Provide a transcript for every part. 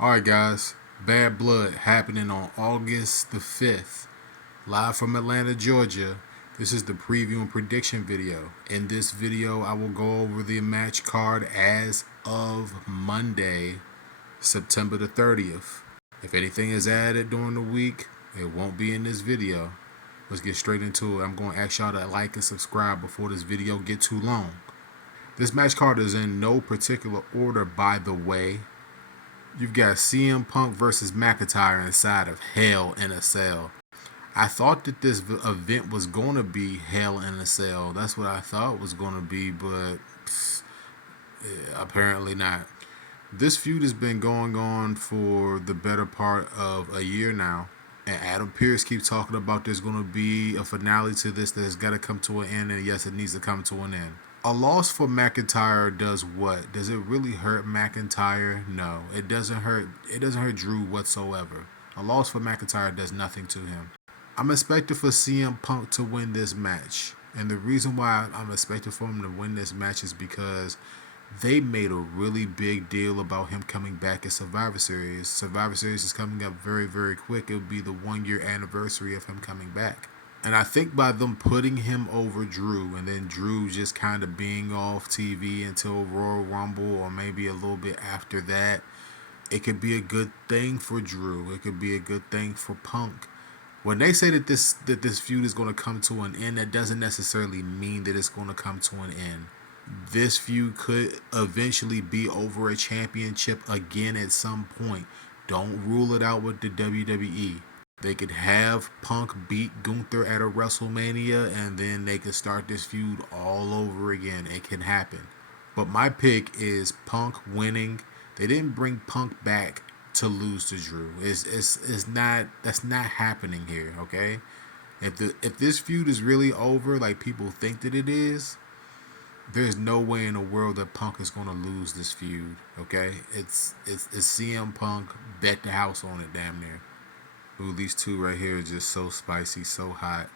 Alright, guys. Bad Blood happening on August the 5th. Live from Atlanta, Georgia. This is the preview and prediction video. In this video, I will go over the match card as of Monday, September the 30th. If anything is added during the week, it won't be in this video. Let's get straight into it. I'm going to ask y'all to like and subscribe before this video get too long. This match card is in no particular order, by the way. You've got CM Punk versus McIntyre inside of Hell in a Cell. I thought that this event was going to be Hell in a Cell. That's what I thought it was going to be, but apparently not. This feud has been going on for the better part of a year now. And Adam Pearce keeps talking about there's going to be a finale to this that's got to come to an end, and yes, it needs to come to an end. A loss for McIntyre does what? Does it really hurt McIntyre? No, it doesn't hurt. It doesn't hurt Drew whatsoever. A loss for McIntyre does nothing to him. I'm expecting for CM Punk to win this match, and the reason why I'm expecting for him to win this match is because they made a really big deal about him coming back at Survivor Series. Survivor Series is coming up very, very quick. It will be the 1 year anniversary of him coming back. And I think by them putting him over Drew, and then Drew just kind of being off TV until Royal Rumble, or maybe a little bit after that, it could be a good thing for Drew. It could be a good thing for Punk. When they say that this feud is going to come to an end, that doesn't necessarily mean that it's going to come to an end. This feud could eventually be over a championship again at some point. Don't rule it out with the WWE. They could have Punk beat Gunther at a WrestleMania, and then they could start this feud all over again. It can happen. But my pick is Punk winning. They didn't bring Punk back to lose to Drew. It's not, that's not happening here, okay? If this feud is really over like people think that it is, there's no way in the world that Punk is going to lose this feud, okay? It's CM Punk, bet the house on it, damn near. Ooh, these two right here are just so spicy, so hot.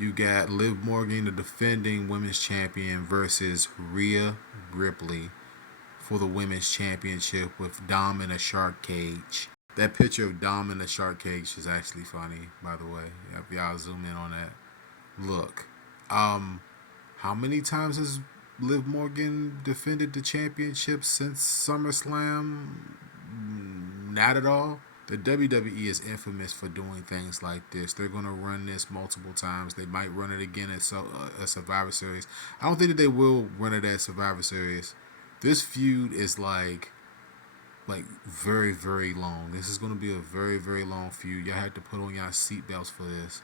You got Liv Morgan, the defending women's champion, versus Rhea Ripley for the women's championship with Dom in a shark cage. That picture of Dom in a shark cage is actually funny, by the way. If y'all zoom in on that. Look, how many times has Liv Morgan defended the championship since SummerSlam? Not at all. The WWE is infamous for doing things like this. They're going to run this multiple times. They might run it again at Survivor Series. I don't think that they will run it at Survivor Series. This feud is like very, very long. This is going to be a very, very long feud. Y'all have to put on y'all seatbelts for this.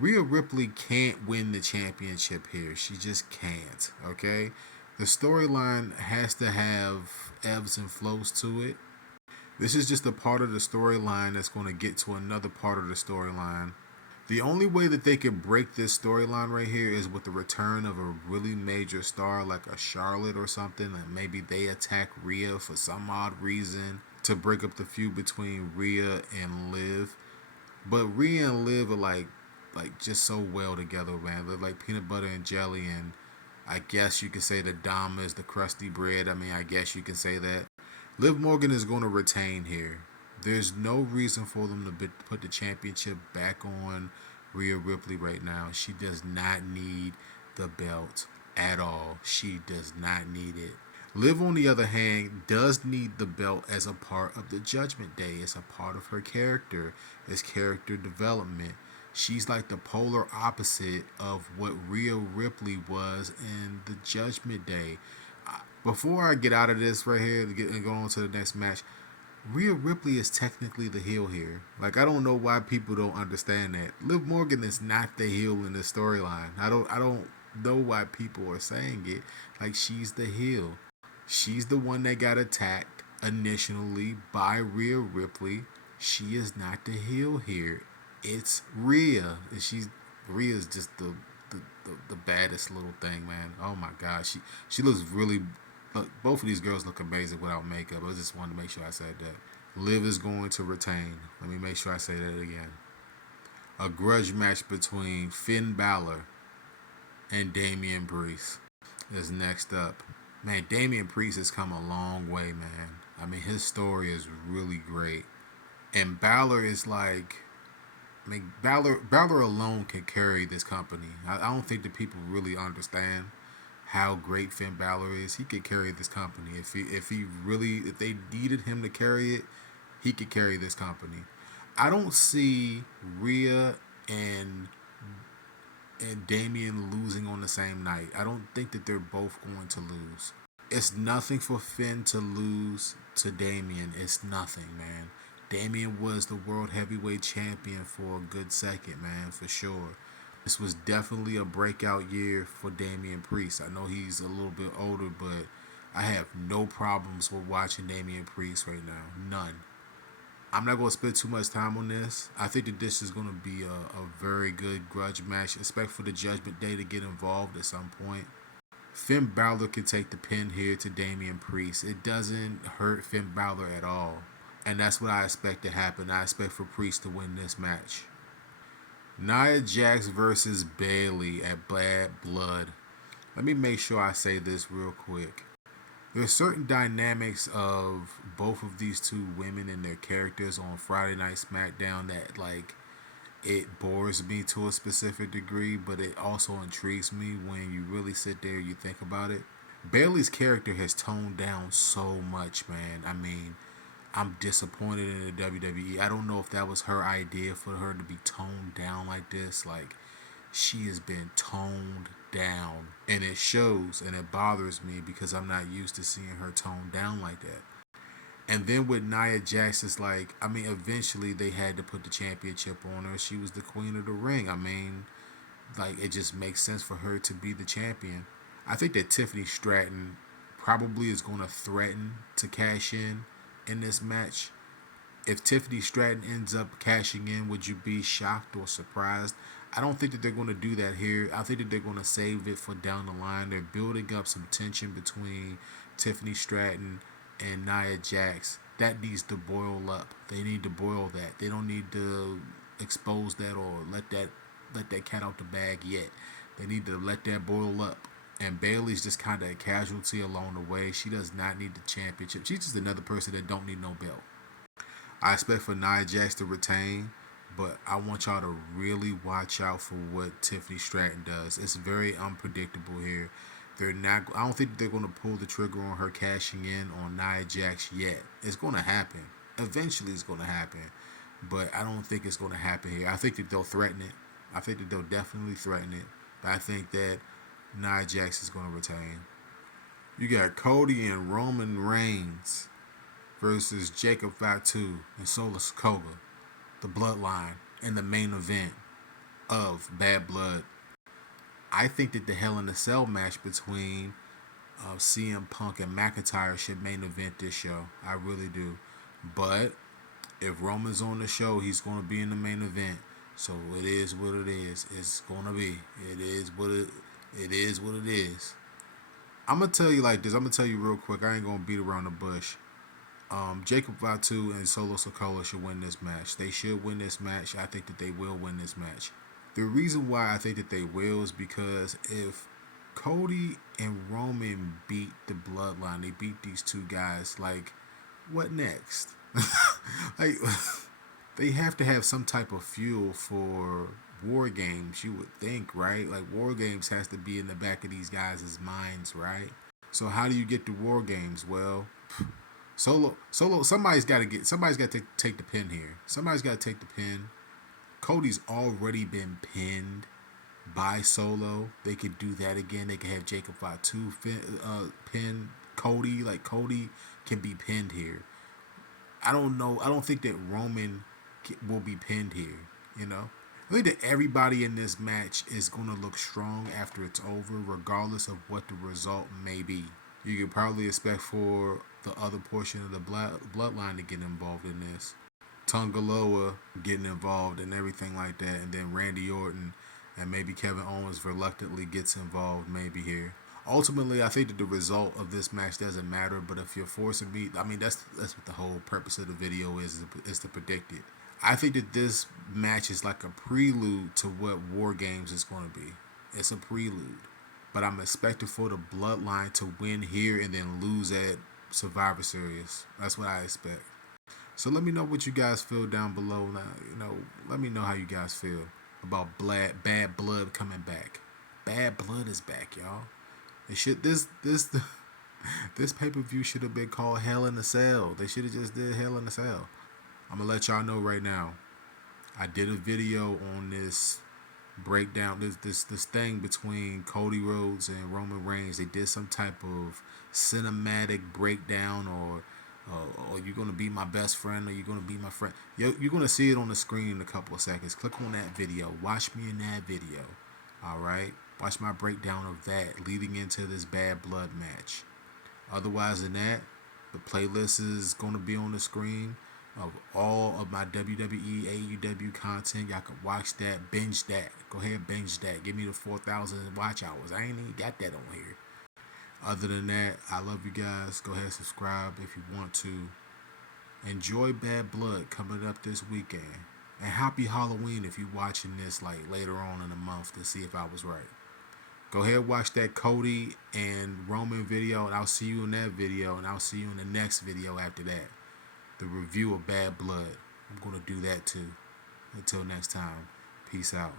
Rhea Ripley can't win the championship here. She just can't, okay? The storyline has to have ebbs and flows to it. This is just a part of the storyline that's going to get to another part of the storyline. The only way that they can break this storyline right here is with the return of a really major star like a Charlotte or something, and maybe they attack Rhea for some odd reason to break up the feud between Rhea and Liv. But Rhea and Liv are like just so well together, man. They're like peanut butter and jelly, and I guess you could say that Dom is the crusty bread. I mean, I guess you can say that. Liv Morgan is going to retain here. There's no reason for them to put the championship back on Rhea Ripley right now. She does not need the belt at all. She does not need it. Liv, on the other hand, does need the belt as a part of the Judgment Day. It's a part of her character. It's character development. She's like the polar opposite of what Rhea Ripley was in the Judgment Day. Before I get out of this right here and go on to the next match, Rhea Ripley is technically the heel here. Like, I don't know why people don't understand that. Liv Morgan is not the heel in this storyline. I don't know why people are saying it. Like, she's the heel. She's the one that got attacked initially by Rhea Ripley. She is not the heel here. It's Rhea. And Rhea's just the baddest little thing, man. Oh my God. She looks really. Look, both of these girls look amazing without makeup. I just wanted to make sure I said that. Liv is going to retain. Let me make sure I say that again. A grudge match between Finn Balor and Damian Priest is next up. Man, Damian Priest has come a long way, man. I mean, his story is really great. And Balor is like, I mean, Balor alone can carry this company. I don't think that people really understand how great Finn Balor is. He could carry this company if they needed him to carry it. He could carry this company. I don't see Rhea and Damian losing on the same night. I don't think that they're both going to lose. It's nothing for Finn to lose to Damian. It's nothing, man. Damian was the world heavyweight champion for a good second, man, for sure. This was definitely a breakout year for Damian Priest. I know he's a little bit older, but I have no problems with watching Damian Priest right now. None. I'm not going to spend too much time on this. I think that this is going to be a very good grudge match. Expect for the Judgment Day to get involved at some point. Finn Balor can take the pin here to Damian Priest. It doesn't hurt Finn Balor at all. And that's what I expect to happen. I expect for Priest to win this match. Nia Jax versus Bayley at Bad Blood. Let me make sure I say this real quick. There's certain dynamics of both of these two women and their characters on Friday Night SmackDown that like it bores me to a specific degree, but it also intrigues me when you really sit there and you think about it. Bayley's character has toned down so much, man. I mean, I'm disappointed in the WWE. I don't know if that was her idea for her to be toned down like this. Like, she has been toned down. And it shows, and it bothers me because I'm not used to seeing her toned down like that. And then with Nia Jax, it's like, I mean, eventually they had to put the championship on her. She was the queen of the ring. I mean, like, it just makes sense for her to be the champion. I think that Tiffany Stratton probably is going to threaten to cash in this match. If Tiffany Stratton ends up cashing in, would you be shocked or surprised? I don't think that they're going to do that here. I think that they're going to save it for down the line. They're building up some tension between Tiffany Stratton and Nia Jax. That needs to boil up. They need to boil that. They don't need to expose that or let that cat out the bag yet. They need to let that boil up. And Bayley's just kind of a casualty along the way. She does not need the championship. She's just another person that don't need no belt. I expect for Nia Jax to retain, but I want y'all to really watch out for what Tiffany Stratton does. It's very unpredictable here. They're not. I don't think they're going to pull the trigger on her cashing in on Nia Jax yet. It's going to happen. Eventually, it's going to happen, but I don't think it's going to happen here. I think that they'll threaten it. I think that they'll definitely threaten it. But I think that Nia Jax is going to retain. You got Cody and Roman Reigns versus Jacob Fatu and Sikoa, the Bloodline, in the main event of Bad Blood. I think that the Hell in a Cell match between CM Punk and McIntyre should main event this show. I really do. But if Roman's on the show, he's going to be in the main event. So it is what it is. It's going to be. It is what it is. I'm going to tell you like this. I'm going to tell you real quick. I ain't going to beat around the bush. Jacob Fatu and Solo Sikoa should win this match. They should win this match. I think that they will win this match. The reason why I think that they will is because if Cody and Roman beat the Bloodline, they beat these two guys, like, what next? Like, they have to have some type of fuel for War Games, you would think, right? Like, War Games has to be in the back of these guys' minds, right? So how do you get to War Games? Well, Solo. Somebody's got to take the pin here. Somebody's got to take the pin. Cody's already been pinned by Solo. They could do that again. They could have Jacob Fatu pin Cody. Like, Cody can be pinned here. I don't know. I don't think that Roman will be pinned here. You know, I think that everybody in this match is going to look strong after it's over, regardless of what the result may be. You could probably expect for the other portion of the bloodline to get involved in this. Tungaloa getting involved and everything like that, and then Randy Orton and maybe Kevin Owens reluctantly gets involved maybe here. Ultimately, I think that the result of this match doesn't matter, but if you're forcing me, I mean, that's what the whole purpose of the video is to predict it. I think that this match is like a prelude to what War Games is going to be. It's a prelude. But I'm expecting for the Bloodline to win here and then lose at Survivor Series. That's what I expect. So let me know what you guys feel down below. Now, let me know how you guys feel about Bad Blood coming back. Bad Blood is back, y'all. It should this pay per view should have been called Hell in a Cell. They should have just did Hell in a Cell. I'm gonna let y'all know right now. I did a video on this breakdown, this thing between Cody Rhodes and Roman Reigns. They did some type of cinematic breakdown, or you're gonna be my best friend, or you're gonna be my friend. You're gonna see it on the screen in a couple of seconds. Click on that video. Watch me in that video. All right. Watch my breakdown of that leading into this Bad Blood match. Otherwise than that, the playlist is going to be on the screen of all of my WWE, AEW content. Y'all can watch that, binge that. Go ahead, binge that. Give me the 4,000 watch hours. I ain't even got that on here. Other than that, I love you guys. Go ahead, subscribe if you want to. Enjoy Bad Blood coming up this weekend. And happy Halloween if you're watching this like later on in the month to see if I was right. Go ahead, watch that Cody and Roman video, and I'll see you in that video, and I'll see you in the next video after that. The review of Bad Blood. I'm going to do that too. Until next time, peace out.